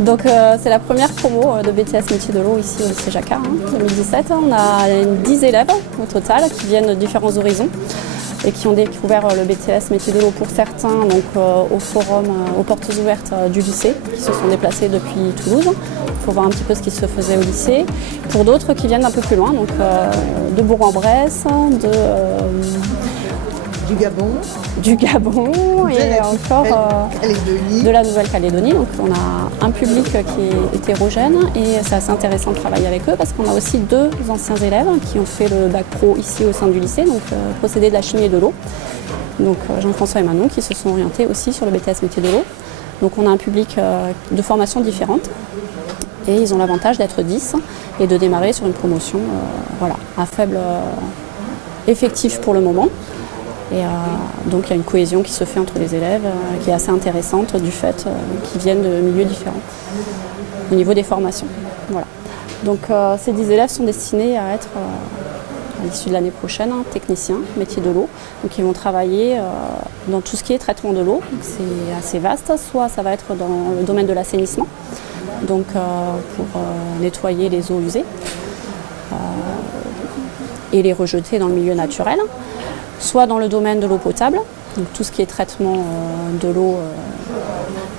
Donc c'est la première promo de BTS Métiers de l'eau ici au lycée Jacquard, 2017. On a 10 élèves au total qui viennent de différents horizons et qui ont découvert le BTS Métiers de l'eau pour certains donc, au forum, aux portes ouvertes du lycée, qui se sont déplacés depuis Toulouse pour voir un petit peu ce qui se faisait au lycée. Pour d'autres qui viennent un peu plus loin, donc de Bourg-en-Bresse, du Gabon et encore de la Nouvelle-Calédonie. Donc on a un public qui est hétérogène et c'est assez intéressant de travailler avec eux parce qu'on a aussi 2 anciens élèves qui ont fait le bac pro ici au sein du lycée, donc procédé de la chimie et de l'eau. Donc Jean-François et Manon qui se sont orientés aussi sur le BTS métier de l'eau. Donc on a un public de formations différentes et ils ont l'avantage d'être 10 et de démarrer sur une promotion voilà, à faible effectif pour le moment. Et donc il y a une cohésion qui se fait entre les élèves qui est assez intéressante du fait qu'ils viennent de milieux différents au niveau des formations. Voilà. Donc ces 10 élèves sont destinés à être à l'issue de l'année prochaine techniciens, métier de l'eau. Donc ils vont travailler dans tout ce qui est traitement de l'eau, c'est assez vaste, soit ça va être dans le domaine de l'assainissement, donc pour nettoyer les eaux usées et les rejeter dans le milieu naturel. Soit dans le domaine de l'eau potable, donc tout ce qui est traitement de l'eau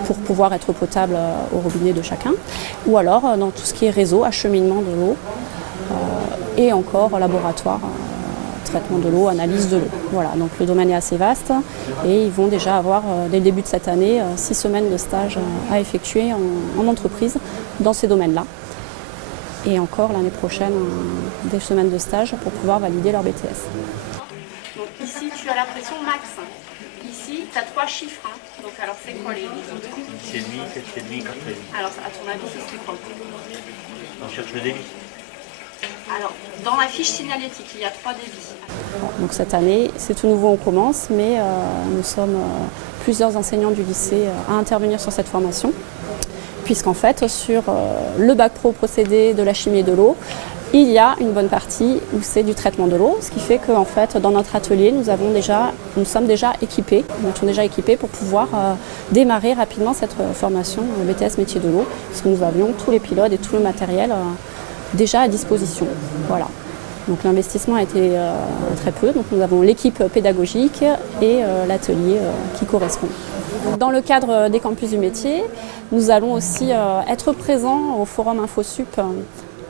pour pouvoir être potable au robinet de chacun, ou alors dans tout ce qui est réseau, acheminement de l'eau, et encore laboratoire, traitement de l'eau, analyse de l'eau. Voilà, donc le domaine est assez vaste et ils vont déjà avoir, dès le début de cette année, 6 semaines de stage à effectuer en entreprise dans ces domaines-là. Et encore l'année prochaine, des semaines de stage pour pouvoir valider leur BTS. Donc ici, tu as la pression max. Ici, tu as 3 chiffres. Donc alors, c'est quoi les autres? 6,5, 7,5, 4,5. Alors, à ton avis, c'est quoi? On cherche le débit. Alors, dans la fiche signalétique, il y a 3 débits. Donc cette année, c'est tout nouveau, on commence, mais nous sommes plusieurs enseignants du lycée à intervenir sur cette formation. Puisqu'en fait, sur le bac pro procédé de la chimie et de l'eau, il y a une bonne partie où c'est du traitement de l'eau, ce qui fait qu'en fait, dans notre atelier, nous sommes déjà équipés, pour pouvoir démarrer rapidement cette formation BTS métier de l'eau, parce que nous avions tous les pilotes et tout le matériel déjà à disposition. Voilà. Donc l'investissement a été très peu, donc nous avons l'équipe pédagogique et l'atelier qui correspond. Dans le cadre des campus du métier, nous allons aussi être présents au forum InfoSup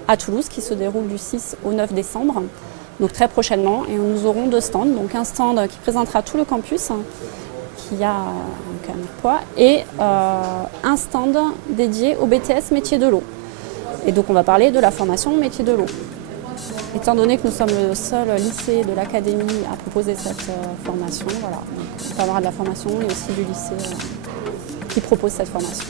à Toulouse qui se déroule du 6 au 9 décembre, donc très prochainement, et nous aurons 2 stands, donc un stand qui présentera tout le campus, qui a un poids, et un stand dédié au BTS métier de l'eau. Et donc on va parler de la formation métier de l'eau. Étant donné que nous sommes le seul lycée de l'académie à proposer cette formation, voilà, donc on parlera de la formation et aussi du lycée qui propose cette formation.